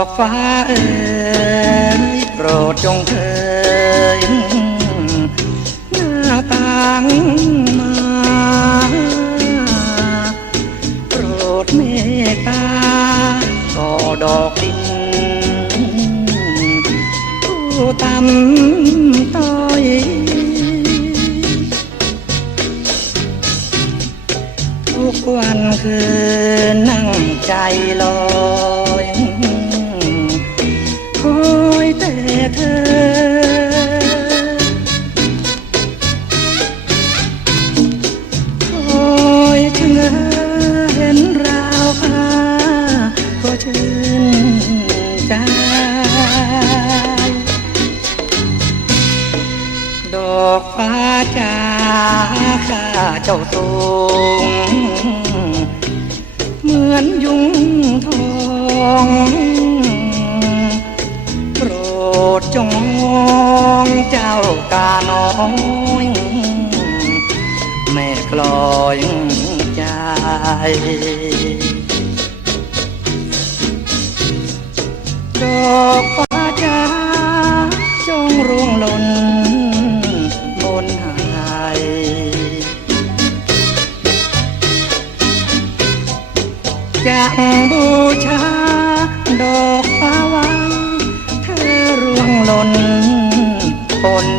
อกฟ้าเอ๋ยโปรดจงเถิยหน้าต่างมาโปรดเมตตาก่อดอกดินผู้ตำต้อยทุกวันคืนนั่งใจลอย เธอคอยเชงอเห็นราวฟ้าก็ชื่นใจ ดอกฟ้าจ้าข้าเจ้าสูงเหมือนยุงทอง อยแม่กลอยใจดอกฟ้าจ้าจงร่วงหล่นบนหายจะบูชาดอกฟ้าไว้เธอร่วงหล่นบน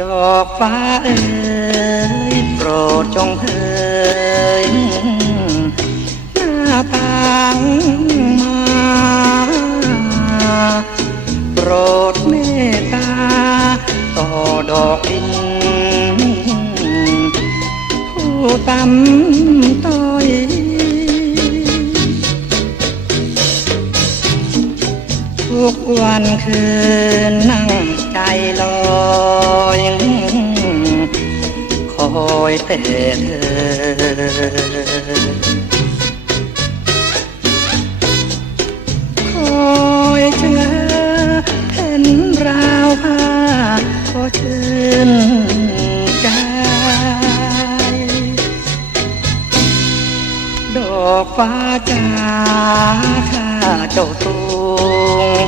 ดอกฟ้าเอ๋ยโปรดจงเถิยหน้าต่างมา โปรดเมตตา ต่อดอกดินผู้ตำต้อยทุกวันคืนนั่งใจลอย อยแต่เธอคอยเชงอเห็นราวผ้าก็ชื่นใจ ดอกฟ้าจ้าข้าเจ้าสู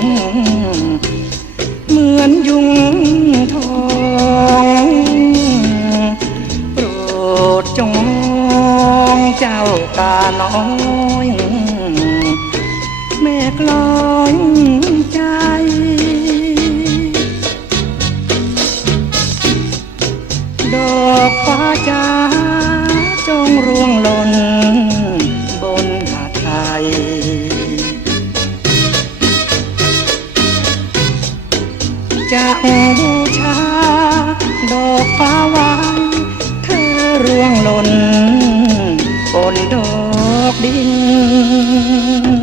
งเหมือนยุงากาน้อยแม่กลอยใจ ดอกฟ้าจ้าจงร่วงหล่นบนหาดไทยจะบูชาดอกฟ้าไว้เธอร่วงหล่น บนดอกดิน